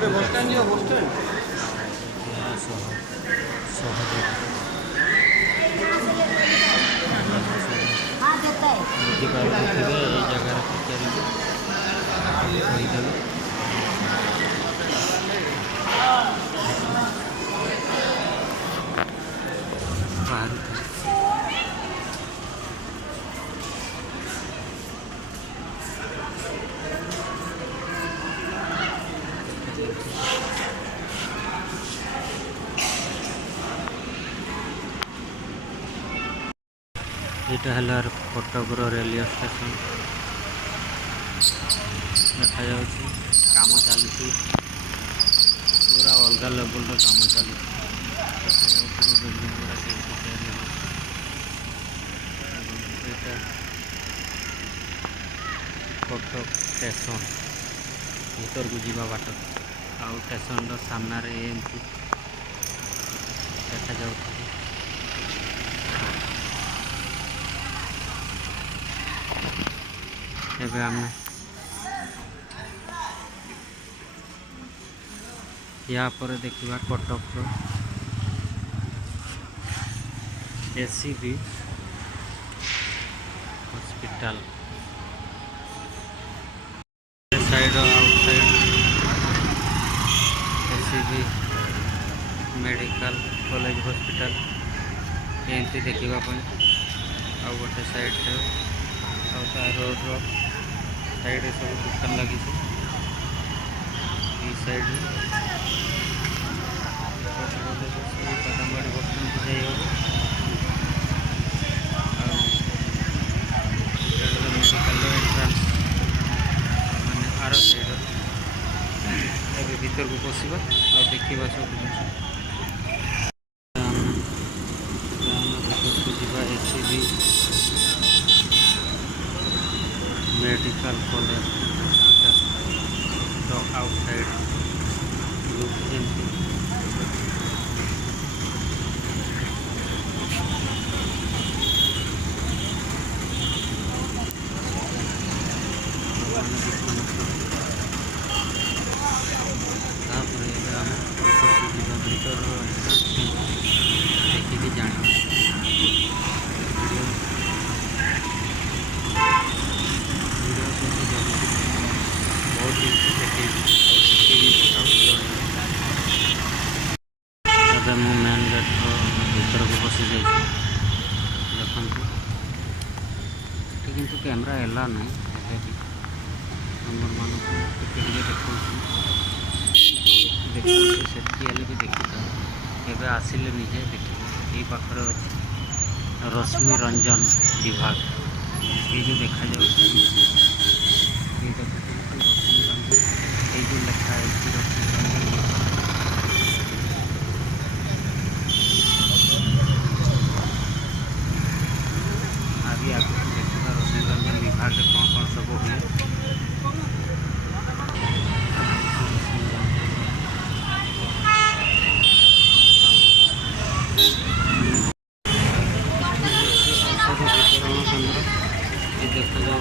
जगार यहाँ है कटक रेलवे स्टेशन देखा काम चलती पूरा अलग लेवल काम चलती कटक स्टेशन भीतर को जीवा बाट आउ स्टेशन सामने एमती देखा जा एबे आम या पर देखा Cuttack ACB hospital side outside ACB medical college hospital एमती देखापी आ गोटे साइड रोड साइड सब दुकान लगी साइड कदमबाड़ी बस स्टैंड को जाइए मेडिकल एंट्रांस माने आर साइड ए भीतर को पशिबा और देखा सब एसीबी मेडिकल कॉलेज तो आउटसाइड लुक एमती भीतर देखिए जान मु मेन गेट भीतर को बसी देखु किंतु कैमरा एला ना नंबर मान देखिए से भी देखी एवं आसिले निजे देखिए ये पाखे अच्छे रश्मि रंजन विभाग ये जो देखा रश्मि रंजन ये जो लिखा है रश्मि रंजन आगे आगे देखा रश्मि रंजन विभाग कौन कौन सब हुए देखा जाओ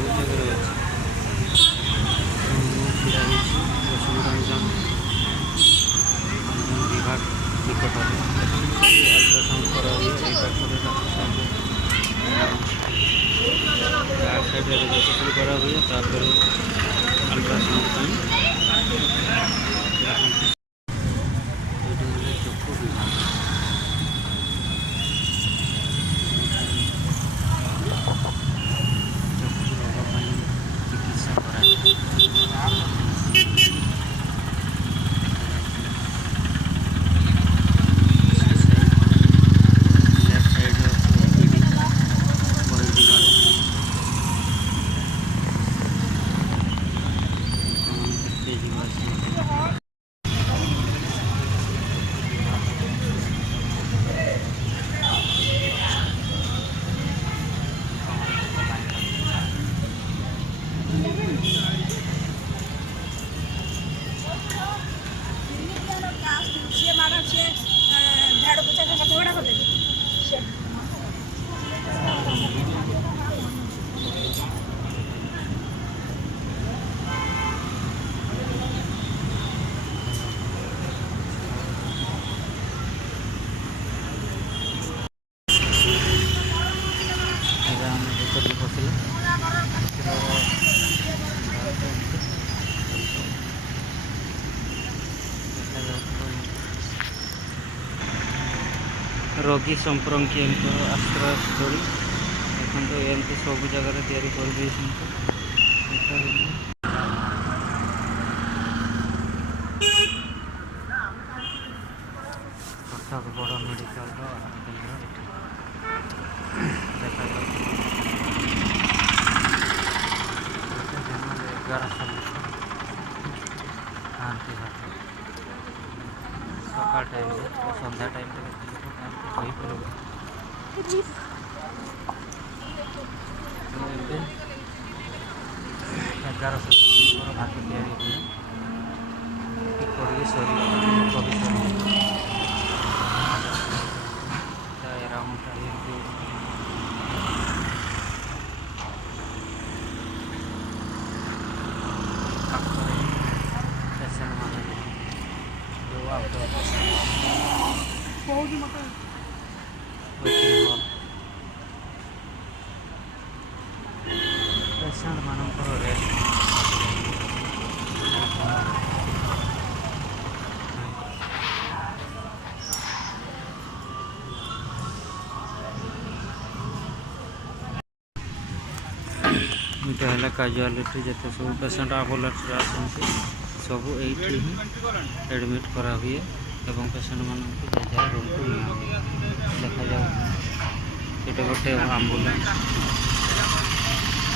बहुत जगह रश्मि रंजन विभाग निकट अल्ट्रासाउंड करा साइड रेजिस्ट्रेशन करा हुए अल्ट्रासाउंड चक्षु विभाग चिकित्सा करा ଭିତରକୁ ପଶିଲେ ରୋଗୀ ସମ୍ପର୍କୀୟଙ୍କର ଆଶ୍ରୟସ୍ଥଳୀ ଦେଖନ୍ତୁ। ଏମିତି ସବୁ ଜାଗାରେ ତିଆରି କରିଦେଇଛନ୍ତି। କଟକ ବଡ଼ ମେଡ଼ିକାଲର କେନ୍ଦ୍ର ଏଠି ଦେଖାଯାଉଛି। 1100 ଲୋକ ଖାଆନ୍ତି ଭାତ ସକାଳ ଟାଇମ୍ରେ, ସନ୍ଧ୍ୟା ଟାଇମ୍ରେ କେତେ ଲୋକ ଖାଆନ୍ତି କହିପାରିବେ। ଏବେ 1100 ଲୋକଙ୍କର ଭାତ ତିଆରି ହୁଏ। କିପରି ସରିଗଲା ଲୋକ ବି ସରିଗଲା। ରାଉଣ୍ଡଟା ଏମିତି ପାଖରେ ପେସେଣ୍ଟ ମାନେ ଯେଉଁ ପେସେଣ୍ଟ ମାନଙ୍କର ରେଷ୍ଟ ଏଇଟା ହେଲା କାଜୁଆଲିଟି। ଯେତେ ସବୁ ପେସେଣ୍ଟ ଆମ୍ବୁଲାନ୍ସରେ ଆସନ୍ତି ସବୁ ଏଇଠି ହିଁ ଆଡ଼ମିଟ୍ କରାହୁଏ ଏବଂ ପେସେଣ୍ଟମାନଙ୍କୁ ଯେ ଯାହା ରୁମ୍କୁ ନିଆହୁଏ। ଦେଖାଯାଉଛି ଏଇଟା ଗୋଟେ ଆମ୍ବୁଲାନ୍ସ।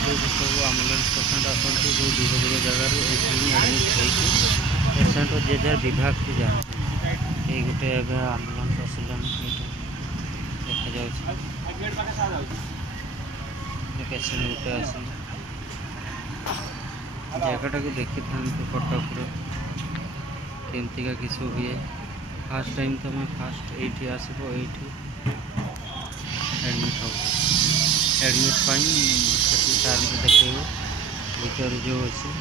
ଏଇଠି ସବୁ ଆମ୍ବୁଲାନ୍ସ ପେସେଣ୍ଟ ଆସନ୍ତି ଯେଉଁ ଦୂର ଦୂର ଜାଗାରୁ ଏଇଠି ହିଁ ଆଡ଼ମିଟ୍ ହେଇକି ପେସେଣ୍ଟ ଯେ ଯାହା ବିଭାଗକୁ ଯାଆନ୍ତି। ଏଇ ଗୋଟେ ଏବେ ଆମ୍ବୁଲାନ୍ସ ଆସିଲାଣି। ଏଇଟା ଦେଖାଯାଉଛି ପେସେଣ୍ଟ ଗୋଟେ ଆସିଲେ ଜାଗାଟାକୁ ଦେଖିଥାନ୍ତୁ। କଟକରେ କେମିତିକା କିଛି ହୁଏ। ଫାଷ୍ଟ ଟାଇମ୍ ତୁମେ ଏଇଠି ଆସିବ, ଏଇଠି ଆଡ଼ମିଟ୍ ହେବ। ଆଡ଼ମିଟ୍ ପାଇଁ ସେଠି ସାର୍ଙ୍କୁ ଦେଖେଇବ ଭିତରେ ଯେଉଁ ଅଛି